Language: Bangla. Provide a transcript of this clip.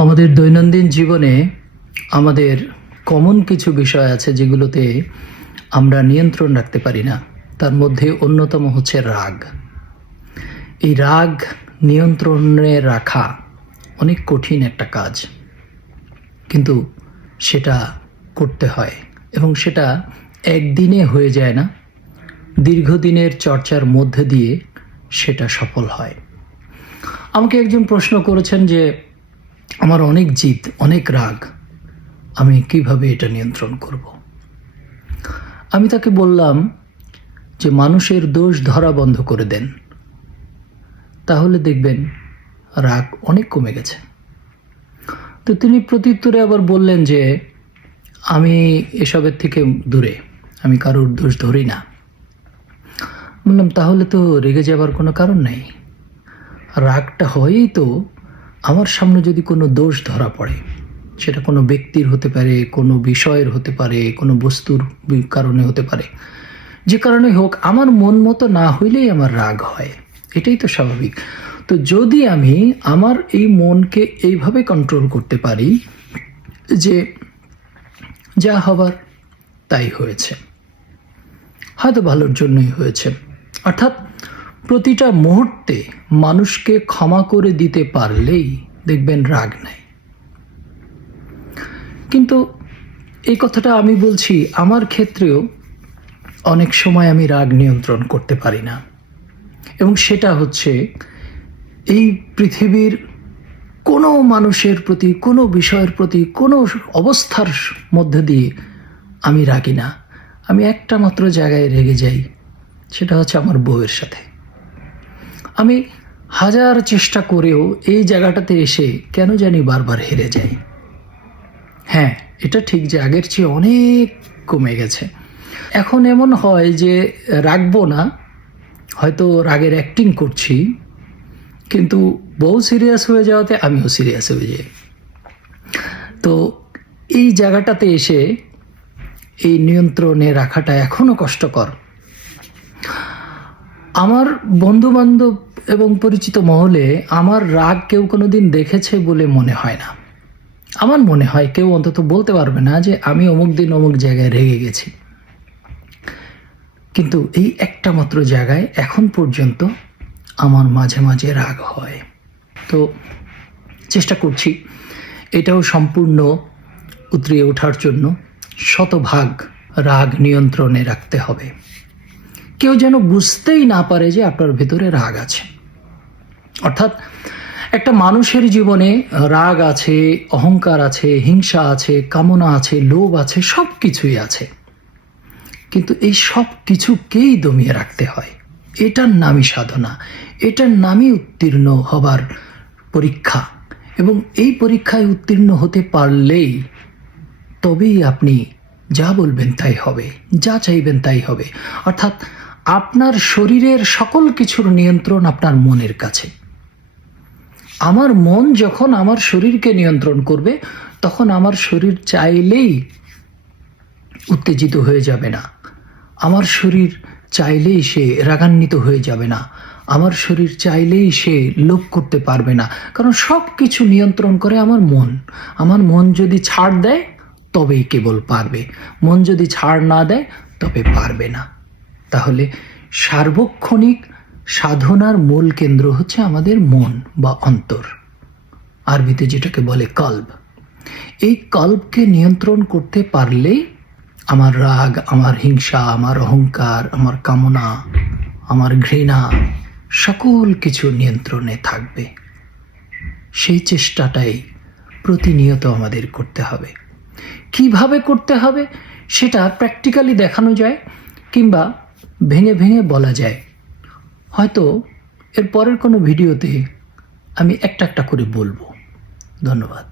আমাদের দৈনন্দিন জীবনে আমাদের কমন কিছু বিষয় আছে যেগুলোতে আমরা নিয়ন্ত্রণ রাখতে পারি না। তার মধ্যে অন্যতম হচ্ছে রাগ। এই রাগ নিয়ন্ত্রণে রাখা অনেক কঠিন একটা কাজ, কিন্তু সেটা করতে হয় এবং সেটা একদিনে হয়ে যায় না, দীর্ঘদিনের চর্চার মধ্যে দিয়ে সেটা সফল হয়। আমাকে একজন প্রশ্ন করেছেন যে আমার অনেক জিদ, অনেক রাগ, আমি কিভাবে এটা নিয়ন্ত্রণ করব। আমি তাকে বললাম যে মানুষের দোষ ধরা বন্ধ করে দেন, তাহলে দেখবেন রাগ অনেক কমে গেছে। তো তিনি প্রত্যুত্তরে আবার বললেন যে আমি এসবের থেকে দূরে, আমি কারোর দোষ ধরি না। বললাম তাহলে তো রেগে যাবার কোনো কারণ নেই। রাগটা হয়ই তো আমার সামনে যদি কোনো দোষ ধরা পড়ে, সেটা কোনো ব্যক্তির হতে পারে, কোনো বিষয়ের হতে পারে, কোনো বস্তুর কারণে হতে পারে, যে কারণে হোক, আমার মন মতো না হইলেই আমার রাগ হয়। এটাই তো স্বাভাবিক। তো যদি আমি আমার এই মনকে এইভাবে কন্ট্রোল করতে পারি যে যা হবার তাই হয়েছে, হয়তো ভালোর জন্যই হয়েছে, অর্থাৎ প্রতিটা মুহূর্তে মানুষকে ক্ষমা করে দিতে পারলেই দেখবেন রাগ নাই। কিন্তু এই কথাটা আমি বলছি, আমার ক্ষেত্রেও অনেক সময় আমি রাগ নিয়ন্ত্রণ করতে পারি না, এবং সেটা হচ্ছে এই পৃথিবীর কোনো মানুষের প্রতি, কোনো বিষয়ের প্রতি, কোনো অবস্থার মধ্যে দিয়ে আমি রাগি না। আমি একটা মাত্র জায়গায় রেগে যাই, সেটা হচ্ছে আমার বউয়ের সাথে। আমি হাজার চেষ্টা করেও এই জায়গাটাতে এসে কেন জানি বারবার হেরে যাই। হ্যাঁ, এটা ঠিক যে আগের চেয়ে অনেক কমে গেছে। এখন এমন হয় যে রাগবো না, হয়তো রাগের অ্যাক্টিং করছি, কিন্তু বউ সিরিয়াস হয়ে যাওয়াতে আমিও সিরিয়াস হয়ে যাই। তো এই জায়গাটাতে এসে এই নিয়ন্ত্রণে রাখাটা এখনো কষ্টকর। আমার বন্ধু বান্ধব এবং পরিচিত মহলে আমার রাগ কেউ কোনোদিন দেখেছে বলে মনে হয় না। আমার মনে হয় কেউ অন্তত বলতে পারবে না যে আমি অমুক দিন অমুক জায়গায় রেগে গেছি। কিন্তু এই একটা মাত্র জায়গায় এখন পর্যন্ত আমার মাঝে মাঝে রাগ হয়। তো চেষ্টা করছি এটাও সম্পূর্ণ উতরিয়ে ওঠার জন্য। শতভাগ রাগ নিয়ন্ত্রণে রাখতে হবে। কেউ যেন বুঝতেই না পারে যে আপনার ভেতরে রাগ আছে। অর্থাৎ একটা মানুষের জীবনে রাগ আছে, অহংকার আছে, হিংসা আছে, কামনা আছে, লোভ আছে, সব কিছুই আছে। কিন্তু এই সব কিছুকেই দমিয়ে রাখতে হয়। এটার নামই সাধনা, এটার নামই উত্তীর্ণ হবার পরীক্ষা। এবং এই পরীক্ষায় উত্তীর্ণ হতে পারলেই তবেই আপনি যা বলবেন তাই হবে, যা চাইবেন তাই হবে। অর্থাৎ আপনার শরীরের সকল কিছুর নিয়ন্ত্রণ আপনার মনের কাছে। আমার মন যখন আমার শরীরকে নিয়ন্ত্রণ করবে, তখন আমার শরীর চাইলেই উত্তেজিত হয়ে যাবে না, আমার শরীর চাইলেই সে রাগান্বিত হয়ে যাবে না, আমার শরীর চাইলেই সে লোভ করতে পারবে না। কারণ সব কিছু নিয়ন্ত্রণ করে আমার মন। আমার মন যদি ছাড় দেয় তবেই কেবল পারবে, মন যদি ছাড় না দেয় তবে পারবে না। তাহলে সার্বক্ষণিক সাধনার মূল কেন্দ্র হচ্ছে আমাদের মন বা অন্তর, আরবিতে যেটাকে বলে কল্ব। এই কল্বকে নিয়ন্ত্রণ করতে পারলেই আমার রাগ, আমার হিংসা, আমার অহংকার, আমার কামনা, আমার ঘৃণা, সকল কিছু নিয়ন্ত্রণে থাকবে। সেই চেষ্টাটাই প্রতিনিয়ত আমাদের করতে হবে। কিভাবে করতে হবে সেটা প্র্যাকটিক্যালি দেখানো যায়, কিংবা ভেঙে ভেঙে বলা যায়। হয়তো এর পরের কোনো ভিডিওতে আমি একটা একটা করে বলবো। ধন্যবাদ।